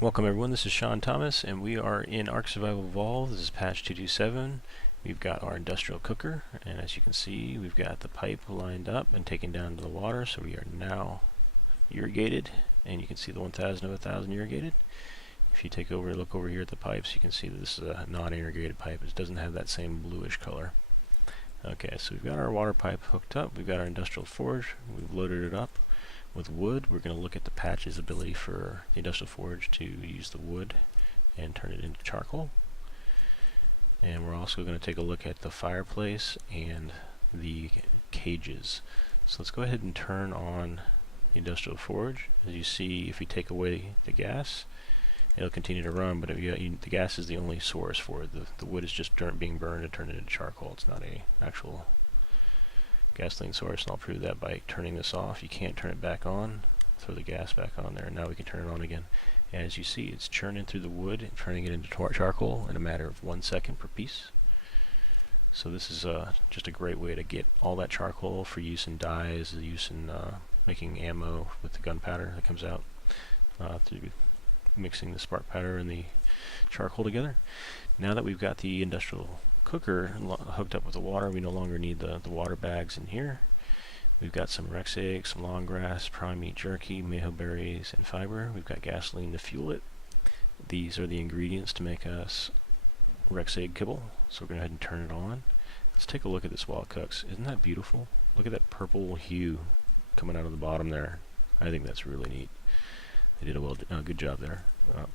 Welcome everyone, this is Sean Thomas and we are in ARK Survival Evolved. This is patch 227. We've got our industrial cooker, and as you can see we've got the pipe lined up and taken down to the water, so we are now irrigated, and you can see the 1000 of 1000 irrigated. If you look over here at the pipes, you can see that this is a non-irrigated pipe. It doesn't have that same bluish color. Okay, so we've got our water pipe hooked up, we've got our industrial forge, we've loaded it up with wood. We're going to look at the patch's ability for the industrial forge to use the wood and turn it into charcoal. And we're also going to take a look at the fireplace and the cages. So let's go ahead and turn on the industrial forge. As you see, if we take away the gas, it'll continue to run, but the gas is the only source for it. The wood is just being burned and turned into charcoal. It's not a actual gasoline source, and I'll prove that by turning this off. You can't turn it back on. Throw the gas back on there, and now we can turn it on again. And as you see, it's churning through the wood and turning it into charcoal in a matter of 1 second per piece. So this is just a great way to get all that charcoal for use in dyes, use in making ammo with the gunpowder that comes out through mixing the spark powder and the charcoal together. Now that we've got the industrial cooker hooked up with the water, we no longer need the water bags in here. We've got some Rex eggs, some long grass, prime meat jerky, mayho berries, and fiber. We've got gasoline to fuel it. These are the ingredients to make us Rex egg kibble. So we're going to go ahead and turn it on. Let's take a look at this while it cooks. Isn't that beautiful? Look at that purple hue coming out of the bottom there. I think that's really neat. They did a good job there.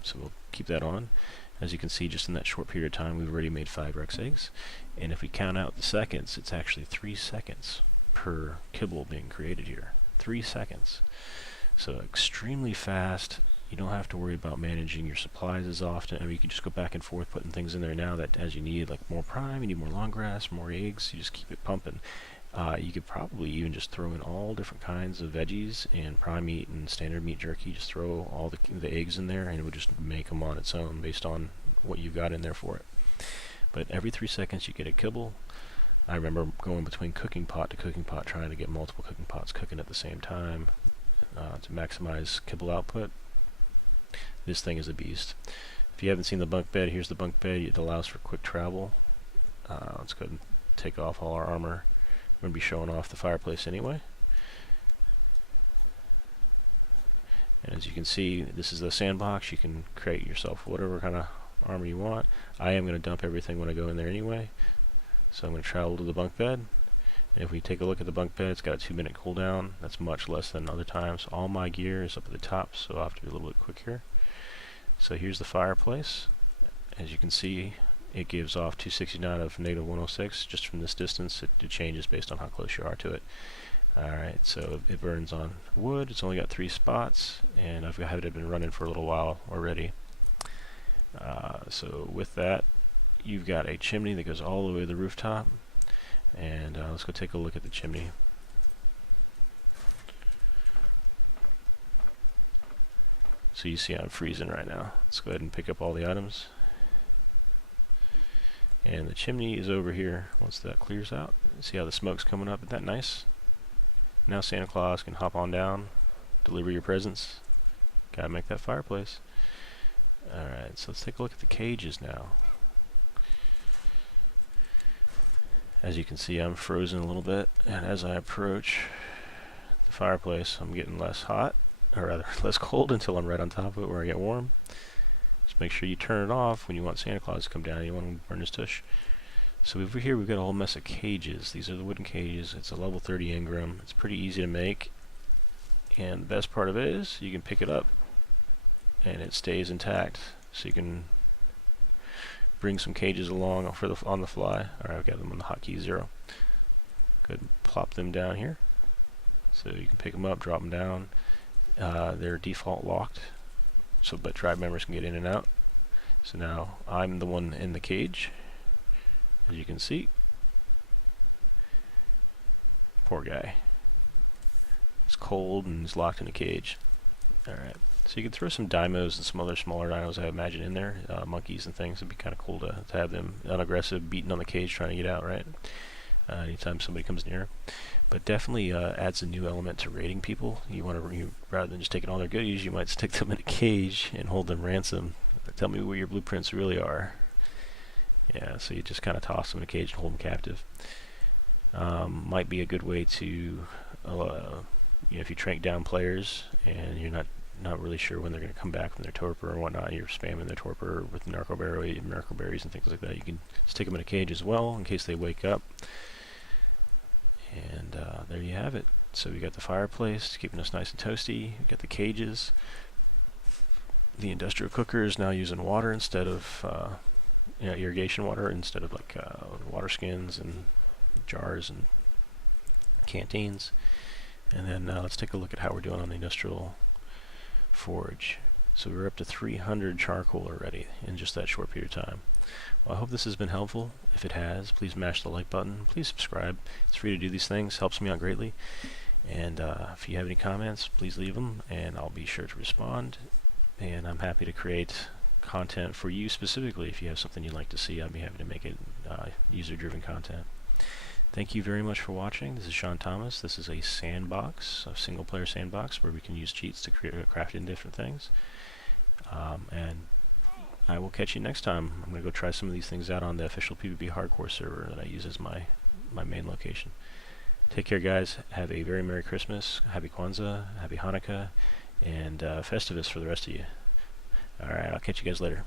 So we'll keep that on. As you can see, just in that short period of time, we've already made 5 Rex eggs. And if we count out the seconds, it's actually 3 seconds per kibble being created here. 3 seconds. So extremely fast. You don't have to worry about managing your supplies as often. I mean, you can just go back and forth putting things in there now that as you need, like more prime, you need more long grass, more eggs, you just keep it pumping. You could probably even just throw in all different kinds of veggies and prime meat and standard meat jerky. Just throw all the eggs in there, and it would just make them on its own based on what you've got in there for it. But every 3 seconds you get a kibble. I remember going between cooking pot to cooking pot, trying to get multiple cooking pots cooking at the same time to maximize kibble output. This thing is a beast. If you haven't seen the bunk bed, here's the bunk bed. It allows for quick travel. Let's go ahead and take off all our armor. We're going to be showing off the fireplace anyway. And as you can see, this is the sandbox. You can create yourself whatever kind of armor you want. I am going to dump everything when I go in there anyway. So I'm going to travel to the bunk bed. And if we take a look at the bunk bed, it's got a 2-minute cooldown. That's much less than other times. All my gear is up at the top, so I'll have to be a little bit quick here. So here's the fireplace. As you can see, it gives off 269 of -106. Just from this distance, it changes based on how close you are to it. Alright, so it burns on wood. It's only got 3 spots, and I've had it been running for a little while already. So with that, you've got a chimney that goes all the way to the rooftop. And let's go take a look at the chimney. So you see I'm freezing right now. Let's go ahead and pick up all the items. And the chimney is over here once that clears out. See how the smoke's coming up? Isn't that nice? Now Santa Claus can hop on down, deliver your presents. Gotta make that fireplace. Alright, so let's take a look at the cages now. As you can see, I'm frozen a little bit, and as I approach the fireplace, I'm getting less hot, or rather less cold, until I'm right on top of it where I get warm. Just make sure you turn it off when you want Santa Claus to come down and you want him to burn his tush. So over here we've got a whole mess of cages. These are the wooden cages. It's a level 30 Ingram. It's pretty easy to make, and the best part of it is you can pick it up and it stays intact, so you can bring some cages along on the fly. Alright, I've got them on the hotkey 0. Go ahead and plop them down here so you can pick them up, drop them down. They're default locked, so but tribe members can get in and out. So now I'm the one in the cage, as you can see. Poor guy. It's cold and he's locked in a cage. Alright, so you can throw some dimos and some other smaller dinos I imagine in there, monkeys and things. It'd be kind of cool to have them unaggressive, beating on the cage trying to get out, right? anytime somebody comes near. But definitely adds a new element to raiding people. Rather than just taking all their goodies, you might stick them in a cage and hold them ransom. Tell me where your blueprints really are. Yeah, so you just kind of toss them in a cage and hold them captive. Might be a good way to, if you trank down players and you're not really sure when they're going to come back from their torpor or whatnot, you're spamming their torpor with narco berries and things like that. You can stick them in a cage as well in case they wake up. And there you have it. So we got the fireplace keeping us nice and toasty. We got the cages. The industrial cooker is now using water instead of irrigation water instead of like water skins and jars and canteens. And then let's take a look at how we're doing on the industrial forge. So we're up to 300 charcoal already in just that short period of time. Well, I hope this has been helpful. If it has, please mash the like button. Please subscribe. It's free to do these things. Helps me out greatly. And if you have any comments, please leave them, and I'll be sure to respond. And I'm happy to create content for you specifically. If you have something you'd like to see, I'd be happy to make it user-driven content. Thank you very much for watching. This is Sean Thomas. This is a sandbox, a single-player sandbox, where we can use cheats to craft in different things. And I will catch you next time. I'm going to go try some of these things out on the official PvP hardcore server that I use as my main location. Take care, guys. Have a very Merry Christmas, Happy Kwanzaa, Happy Hanukkah, and Festivus for the rest of you. Alright, I'll catch you guys later.